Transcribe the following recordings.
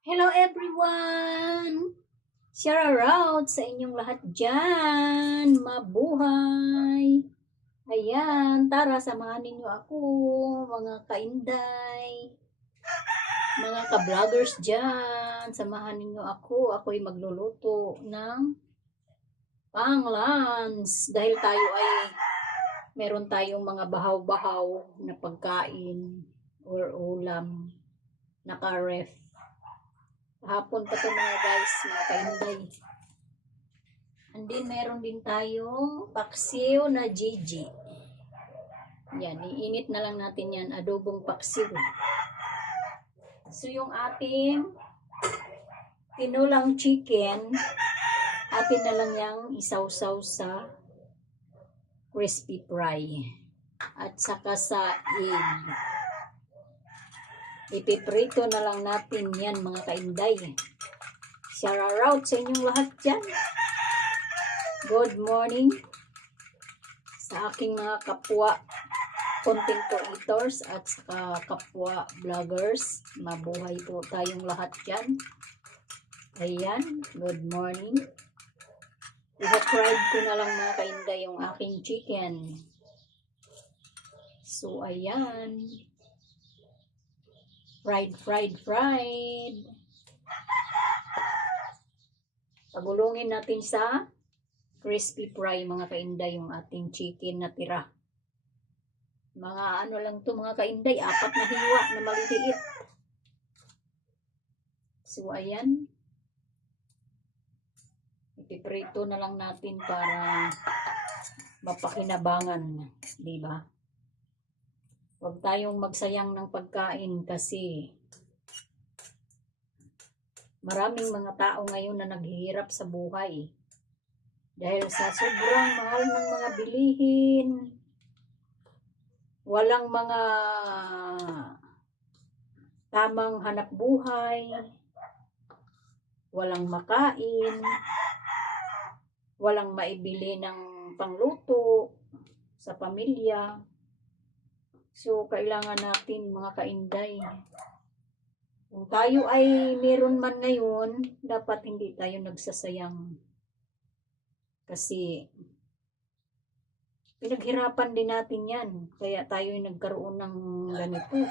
Hello everyone! Shout out sa inyong lahat dyan! Mabuhay! Ayan, tara samahan ninyo ako, mga kainday, mga ka-vloggers dyan. Samahan ninyo ako. Ako'y magluluto ng pang-lunch. Dahil tayo ay meron tayong mga bahaw-bahaw na pagkain or ulam naka-ref. Hapon pa to mga guys, mga kainday. And then, meron din tayong paksiw na Gigi. Yan, iinit na lang natin yan. Adobong paksiw. So, yung ating tinulang chicken, atin na lang yung isawsaw sa crispy fry. At saka sa egg. Ipiprito na lang natin yan mga kainday. Shout out sa inyong lahat dyan. Good morning sa aking mga kapwa content creators at saka kapwa vloggers. Mabuhay po tayong lahat dyan. Ayan, good morning. I-fried ko na lang mga kainday yung aking chicken. So, ayan. Fried. Pagulungin natin sa crispy fry mga kainday yung ating chicken na tira. Mga ano lang to mga kainday, 4 na hiwa na maliliit. So ayan. Ipiprito na lang natin para mapakinabangan, di ba? Huwag tayong magsayang ng pagkain kasi maraming mga tao ngayon na naghihirap sa buhay. Dahil sa sobrang mahal ng mga bilihin, walang mga tamang hanap buhay, walang makain, walang maibili ng pangluto sa pamilya. So, kailangan natin mga kainday. Kung tayo ay meron man ngayon, dapat hindi tayo nagsasayang. Kasi, pinaghirapan din natin yan. Kaya tayo ay nagkaroon ng ganito.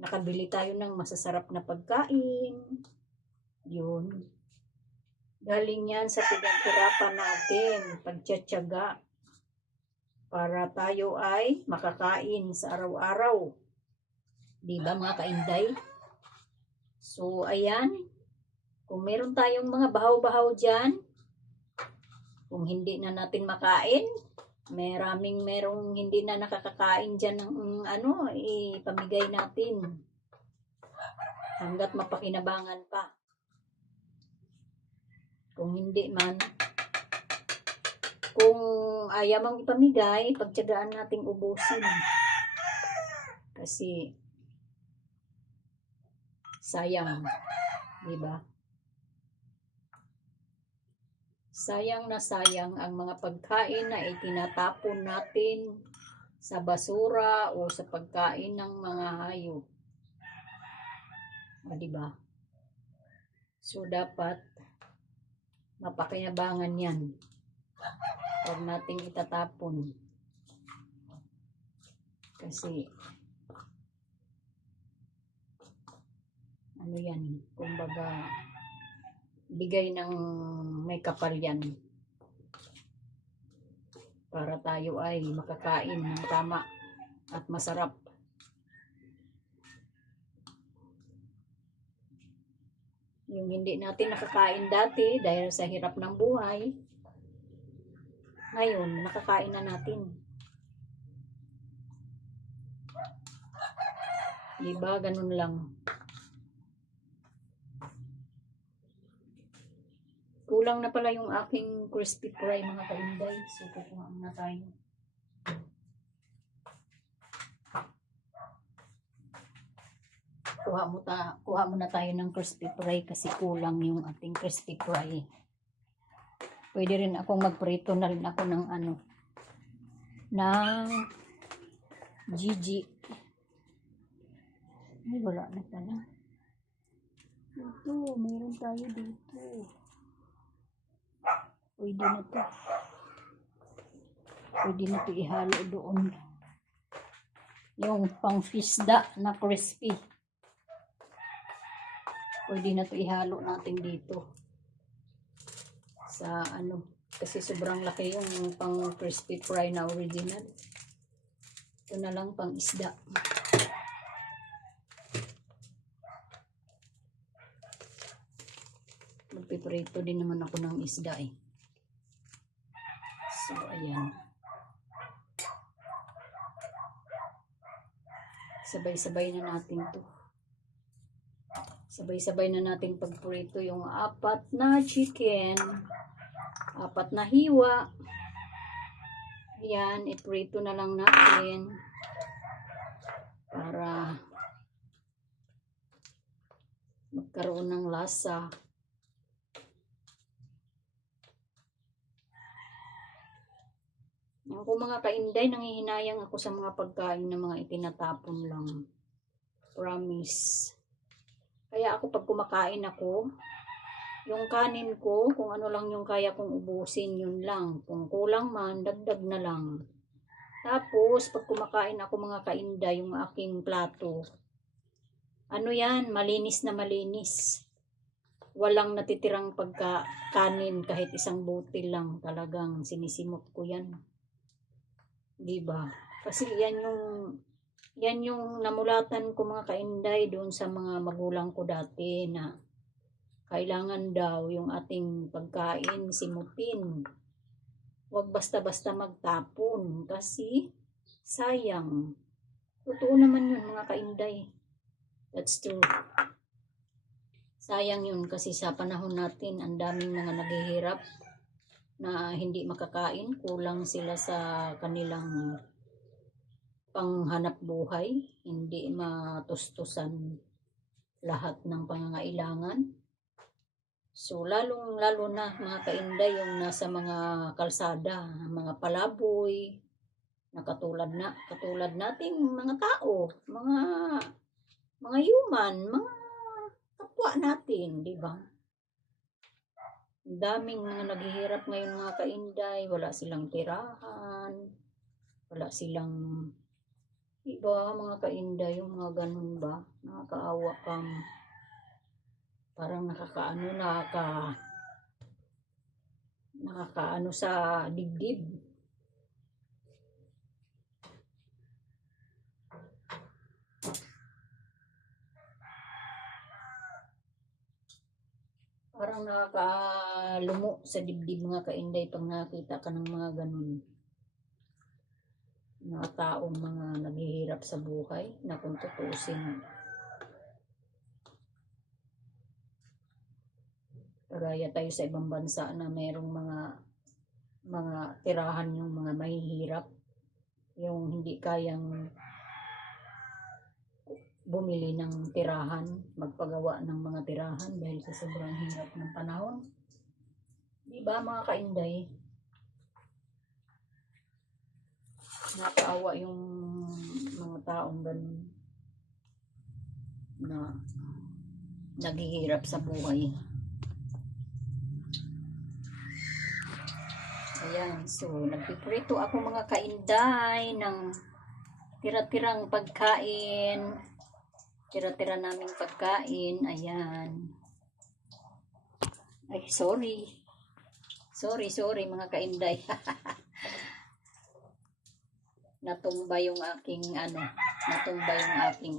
Nakabili tayo ng masasarap na pagkain. Yun. Galing yan sa pinaghirapan natin. Pagtsatsaga. Para tayo ay makakain sa araw-araw. Diba mga kainday? So, ayan. Kung meron tayong mga bahaw-bahaw dyan, kung hindi na natin makain, merong hindi na nakakakain dyan ng ipamigay natin. Hanggat mapakinabangan pa. Kung hindi man, kung ayaw mang ipamigay, pagtyagaan nating ubusin. Kasi, sayang. Diba? Sayang na sayang ang mga pagkain na itinatapon natin sa basura o sa pagkain ng mga hayop. Diba? So, dapat mapakinabangan yan. Huwag nating itatapon. Kasi, ano yan, kumbaga, bigay ng may kapal yan. Para tayo ay makakain ng tama at masarap. Yung hindi natin nakakain dati dahil sa hirap ng buhay, ngayon, nakakain na natin. Diba? Ganun lang. Kulang na pala yung aking crispy fry mga kainday. So, kukuha na tayo. Kuha muna tayo ng crispy fry kasi kulang yung ating crispy fry. Pwede rin akong magprito na rin ako ng ng Gigi. Ay, wala na pala. Ito, meron tayo dito. Pwede na to. Pwede na to ihalo doon. Yung pang-fisda na crispy. Pwede na to ihalo natin dito. Sa ano. Kasi sobrang laki yung pang-crispy fry na original. Ito na lang pang-isda. Magpiprito din naman ako ng isda eh. So, ayan. Sabay-sabay na natin to. Sabay-sabay na natin pagprito yung 4 na chicken. 4 na hiwa. Ayan, iprito na lang natin. Para magkaroon ng lasa. Ako mga kainday, nangihinayang ako sa mga pagkain na mga itinatapon lang. Promise. Kaya ako pag kumakain ako, yung kanin ko, kung ano lang yung kaya kong ubusin, yun lang. Kung kulang man, dagdag na lang. Tapos, pag kumakain ako mga kainday, yung aking plato, ano yan, malinis na malinis. Walang natitirang pagkanin kahit isang butil lang. Talagang sinisimot ko yan. Diba? Kasi yan yung namulatan ko mga kainday doon sa mga magulang ko dati na kailangan daw yung ating pagkain simutin. Huwag basta-basta magtapon kasi sayang. Totoo naman yun mga kainday. That's true. Sayang yun kasi sa panahon natin ang daming mga naghihirap na hindi makakain, kulang sila sa kanilang panghanap buhay, hindi matustusan lahat ng pangangailangan. So lalong-lalo na mga kainday yung nasa mga kalsada, mga palaboy, na katulad nating mga tao, mga human, mga kapwa natin, di ba? Daming mga naghihirap ngayon mga kainday, wala silang tirahan, wala silang, iba mga kainday, yung mga ganun ba, nakakaawa kang, parang nakakaano sa dibdib. Parang nakakalumo sa dibdib mga kainday pag nakita ka ng mga ganun. Mga taong mga naghihirap sa buhay na kung tutusin. Kagaya tayo sa ibang bansa na mayroong mga tirahan yung mga mahihirap. Yung hindi kayang bumili ng tirahan, magpagawa ng mga tirahan dahil sa sobrang hirap ng panahon. Diba mga kainday? Nakakaawa yung mga taong ganun na naghihirap sa buhay. Ayan, so nagpiprito ako mga kainday ng tira-tirang pagkain. Tira-tira naming pagkain. Ayan. Ay, sorry. Sorry mga kainday. Natumba yung aking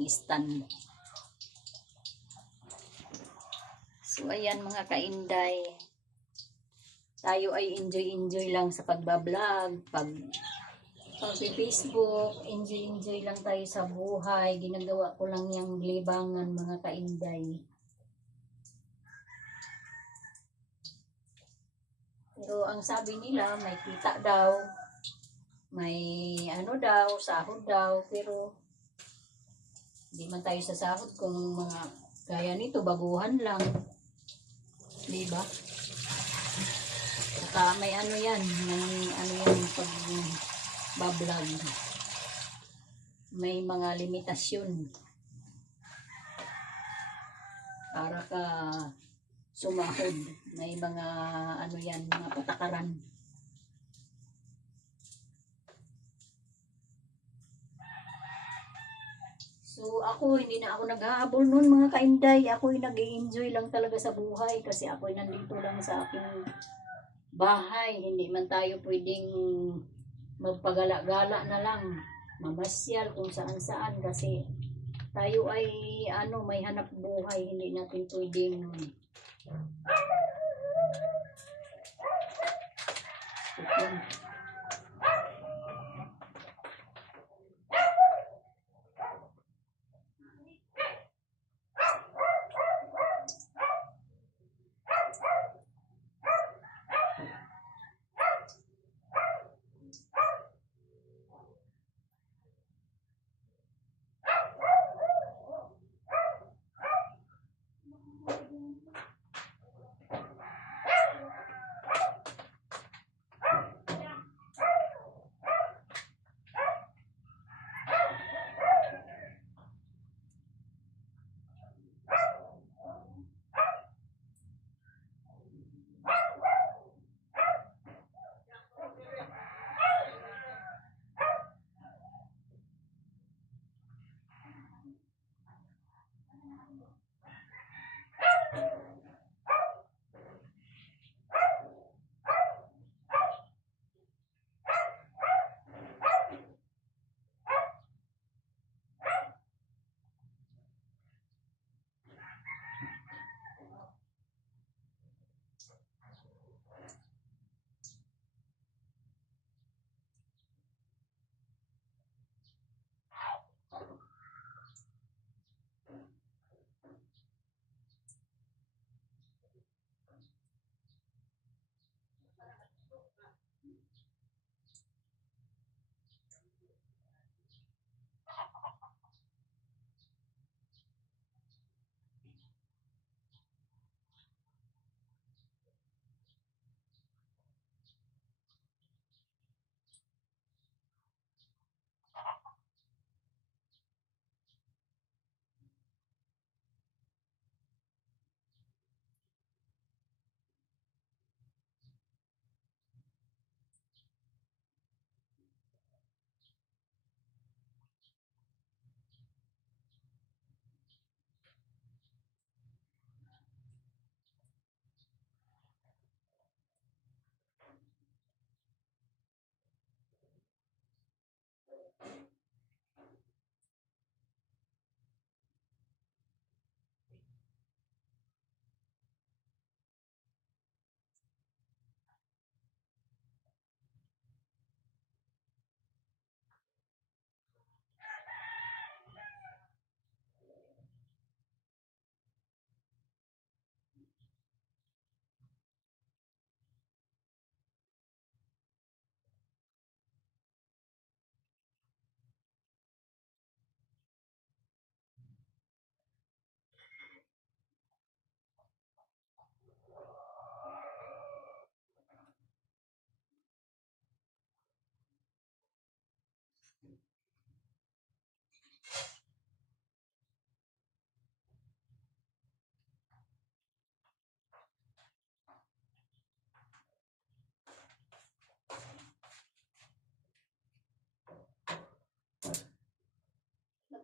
stand. So ayan mga kainday. Tayo ay enjoy lang sa pagbablog, pag-Facebook, enjoy lang tayo sa buhay. Ginagawa ko lang yung libangan mga kainday. Pero ang sabi nila, may kita daw, may sahod daw, pero hindi man tayo sa sahod kung mga gaya nito, baguhan lang. Diba? Saka may pag bablog. May mga limitasyon. para ka sumahod. May mga ano yan, mga patakaran. So ako, hindi na ako naghahabol noon mga kainday. Ako nag-i-enjoy lang talaga sa buhay kasi ako nandito lang sa aking bahay. Hindi man tayo pwedeng magpagala-gala na lang. Mamasyal kung saan-saan kasi tayo ay ano, may hanap buhay. Hindi natin pwedeng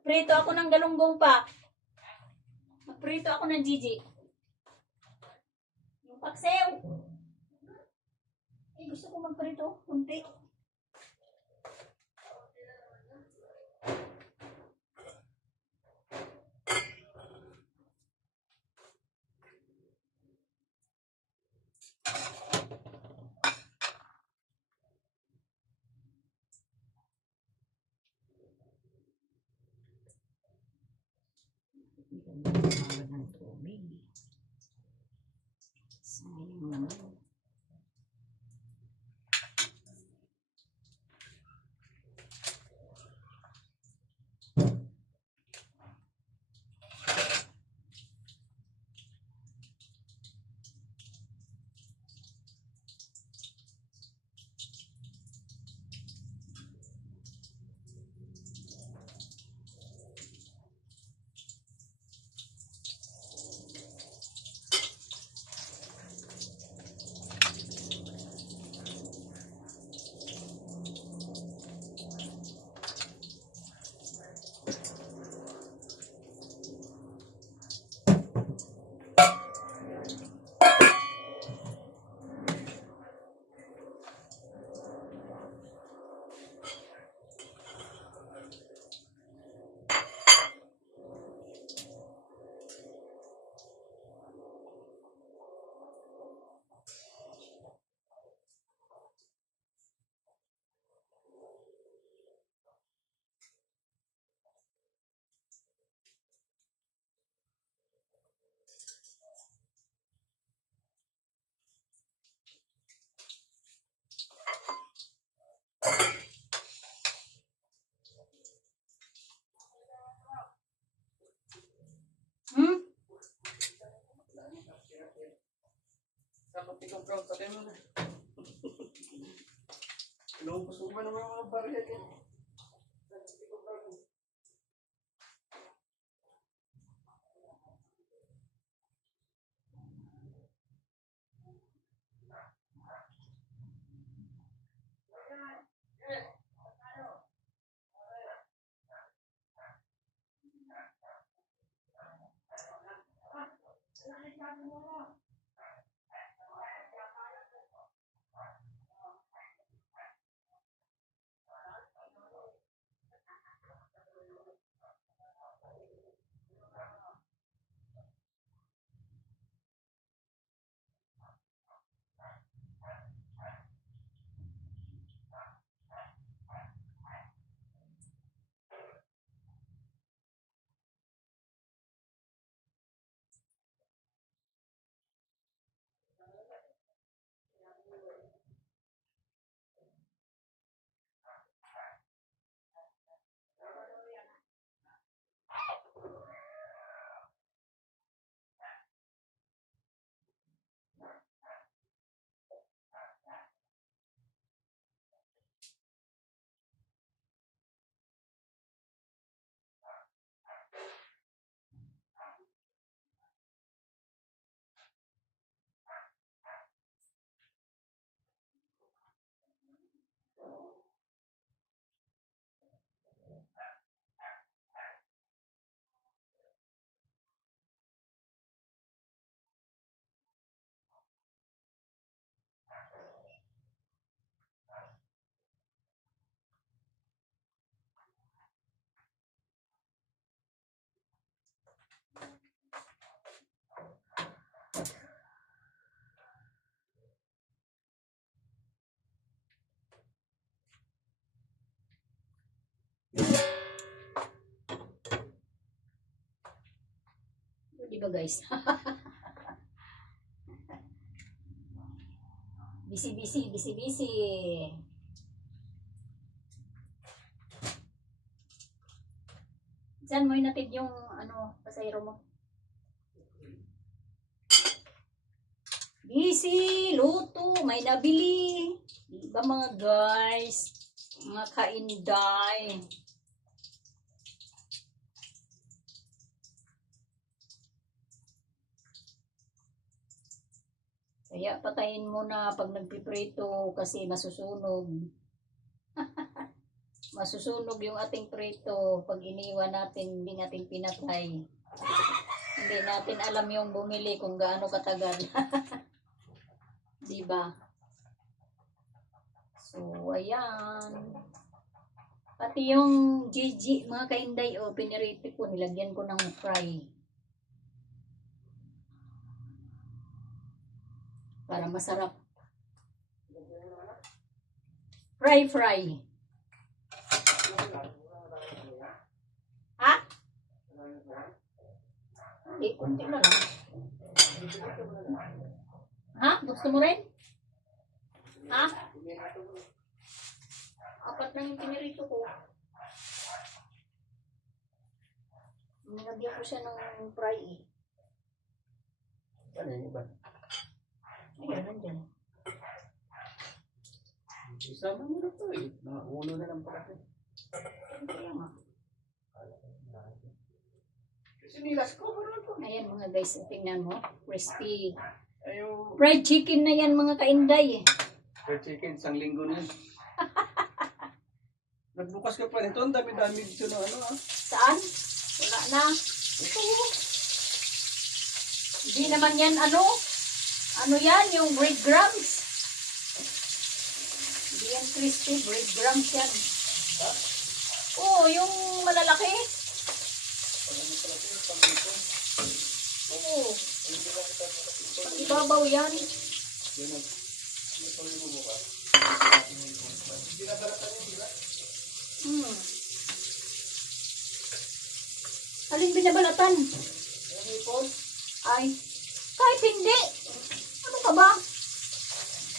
prito ako ng galunggong pa. Magprito ako ng Gigi. Yung paksew. Eh, gusto ko magprito. Kunti. Ng tubig. Sayang naman. Dapat ikaw proud sa kayo na. Inuubos mo ba naman mga barya yan? Di ba guys? Busy. Saan mo inatid yung pasayro mo? Busy, luto, may nabili. Di ba mga guys? Mga kainday. Kaya patayin mo na pag nagpiprito kasi masusunog. Masusunog yung ating prito pag iniwan natin, hindi natin pinatay. Hindi natin alam yung bumili kung gaano katagal. Diba? So, ayan. Pati yung GG, mga kainday, pinirito ko, nilagyan ko ng fry. Para masarap. Fry. Ha? Hindi, kunti na lang. Ha? Gusto mo rin? Ha? Apat lang yung pinirito ko. Nilagyan ko siya ng fry eh. Ano yun ba? Ayan, nandyan. Isama mo na to eh. Mga ulo na lang pala. Kaya nga. Sinilas ko pa na to. Ayan mga guys, tingnan mo. Crispy. Ayaw. Fried chicken na yan mga kainday eh. Fried chicken, isang linggo na. Nagbukas ka pa nito, ang dami-dami dito na Saan? Wala na. Ito. Hindi naman yan ano yan, yung breadcrumbs. Hindi yan crispy, breadcrumbs yan. Ha? Oo, yung malalaki. Oo. Pag ibabaw yan. Alin binabalatan? Ay, kahit hindi. Ano ka ba?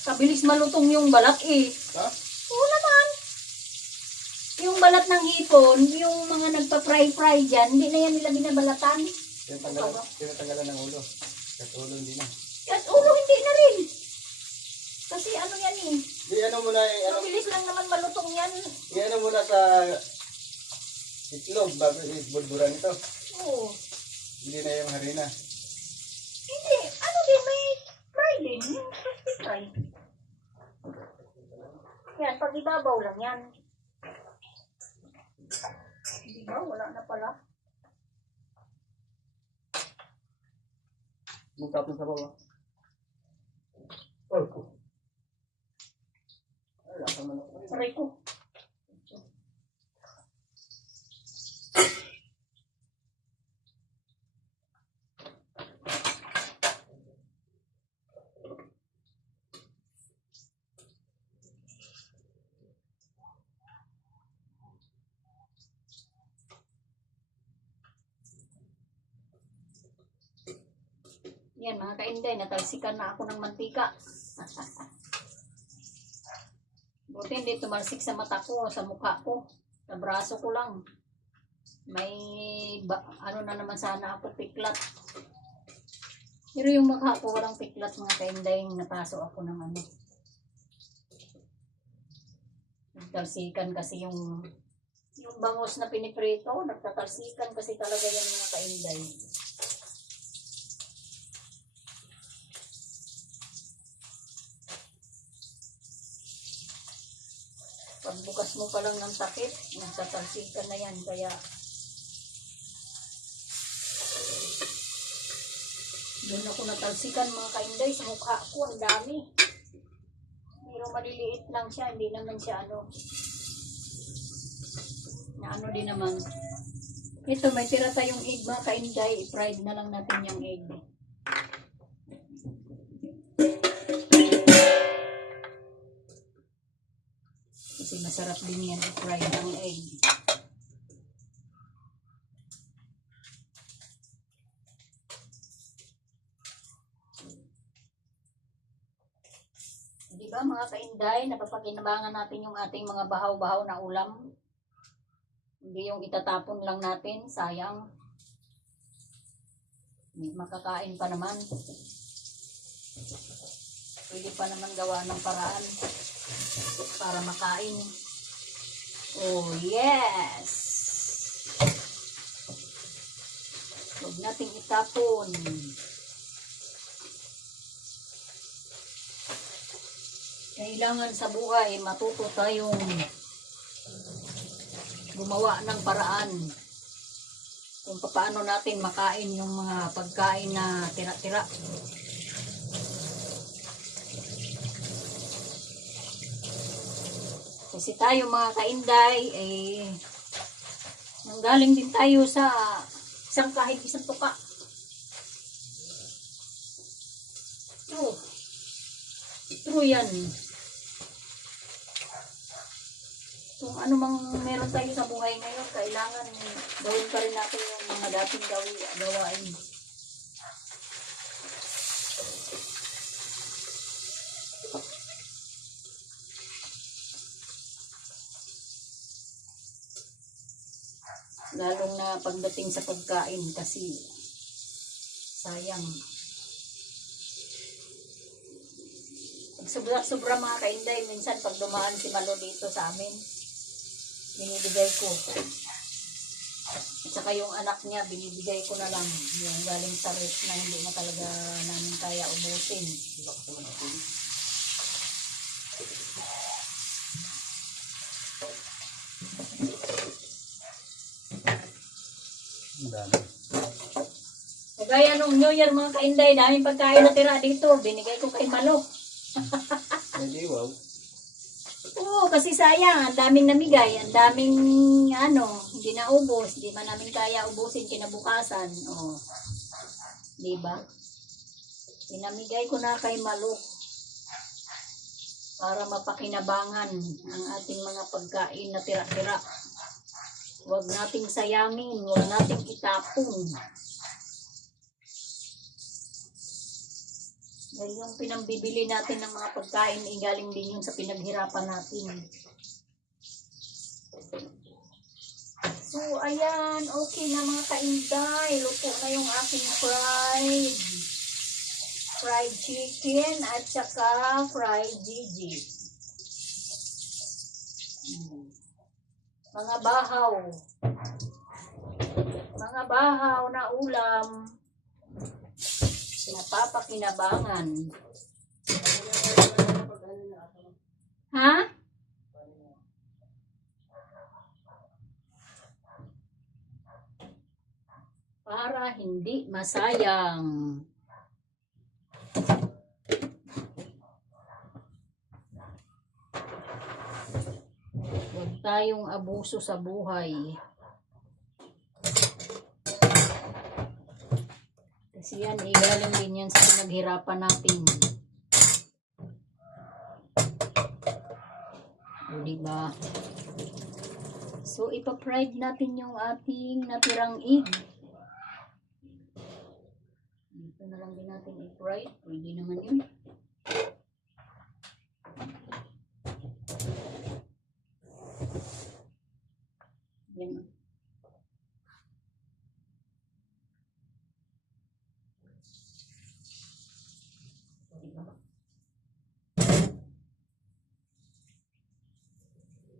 Kabilis malutong yung balat eh. Ha? Oo naman. Yung balat ng hipon, yung mga nagpa-fry dyan, hindi na yan nila binabalatan. Tinatanggalan ng ulo. At ulo hindi na. At ulo hindi na rin. muna yung ano, Mabilis lang naman malutong yan. ano muna sa itlog bago ibudburan ito. Oo. Hindi na yung harina. Hindi. Ano din, may fry din. Yung crispy fry. Yan, pag ibabaw lang yan. Di ba? Wala na pala. Magtapos sa baba. Oh. Wala ka man ako. Aray ko. Yan mga kainday, natalsikan na ako ng mantika. Buti hindi tumalsik sa mata ko, sa mukha ko, sa braso ko lang. May ano na naman sana ako, piklat. Pero yung mukha ko walang piklat mga kainday, nataso ako ng ano. Nagtalsikan kasi yung bangus na piniprito, nagtatalsikan kasi talaga yung mga kainday. Pagbukas mo pa lang ng takip, nagtatalsikan na yan. Kaya, doon ako natalsikan mga kainday sa mukha ko. Ang dami. Pero maliliit lang siya. Hindi naman siya ano. Na ano din naman. Ito, may tira tayong egg mga kainday. I-fried na lang natin yung egg. Kasi masarap din yan i-fry ng egg. Diba mga kainday, napapakinabangan natin yung ating mga bahaw-bahaw na ulam. Hindi yung itatapon lang natin, sayang. Makakain pa naman. Pwede pa naman gawa ng paraan para makain. Oh yes! Huwag nating itapon. Kailangan sa buhay matuto tayong gumawa ng paraan kung paano natin makain yung mga pagkain na tira-tira. Kasi tayo mga kainday, nanggaling din tayo sa kahit isang tuka. True yan. Kung ano mang meron tayo sa buhay ngayon, kailangan gawin pa rin natin yung mga dating gawain. Lalong na pagdating sa pagkain kasi sayang. Sobra mga kainday, minsan pag dumaan si Malo dito sa amin, binibigay ko. At saka yung anak niya, binibigay ko na lang yung galing sa ref na hindi na talaga namin kaya ubusin. Kagaya nung New Year mga kainday, daming pagkain na tira dito, binigay ko kay Malo. Hindi, wow. Oo, kasi sayang, ang daming namigay, ang daming hindi na ubos, hindi man namin kaya ubusin kinabukasan. Oh. 'Di ba? Pinamigay ko na kay Malo para mapakinabangan ang ating mga pagkain na tira-tira. Huwag nating sayangin, huwag nating itapon. Dahil yung pinambibili natin ng mga pagkain, galing din yun sa pinaghirapan natin. So, ayan, okay na mga kainday. Luto na yung aking fried chicken at saka fried gigi. Mga bahaw. Mga bahaw na ulam. Napapakinabangan. Ha? Para hindi masayang. Huwag tayong abuso sa buhay. Kasi yan, galing din yan sa pinaghirapan natin. O, diba? So, ipa-fried natin yung ating natirang egg. Dito na lang din natin i-fry. Pwede naman yun. Yan. Diba?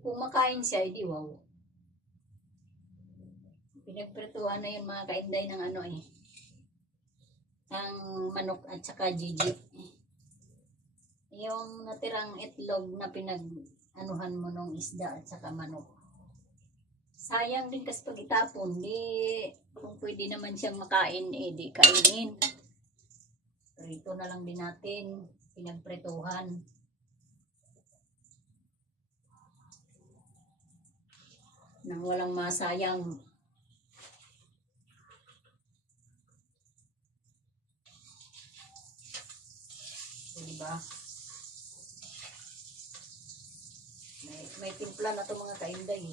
Kung makain siya, edi wow. Pinagprituhan na yung mga kainday ng ano eh. Ng manok at saka jiji. Yung natirang itlog na pinag-anuhan mo nung isda at saka manok. Sayang din kasi pag itapon, kung pwede naman siyang makain, di kainin. Prito na lang din natin, pinagprituhan. Nang walang masayang. So, diba? May timpla na ito mga kainday.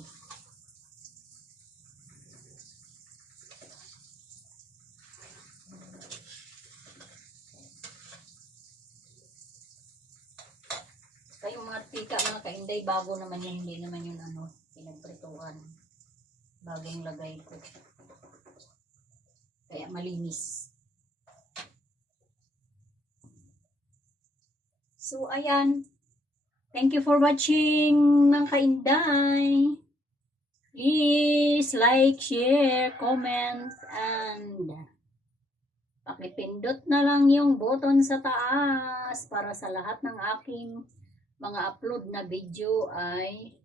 Kayong mga tika, mga kainday, bago naman yun, hindi naman yun pinagprituhan. Bagong lagay ko. Kaya malinis. So, ayan. Thank you for watching, mga kainday. Please like, share, comment, and pakipindot na lang yung button sa taas para sa lahat ng aking mga upload na video ay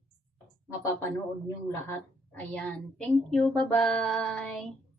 mapapanood yung lahat. Ayan. Thank you. Bye-bye.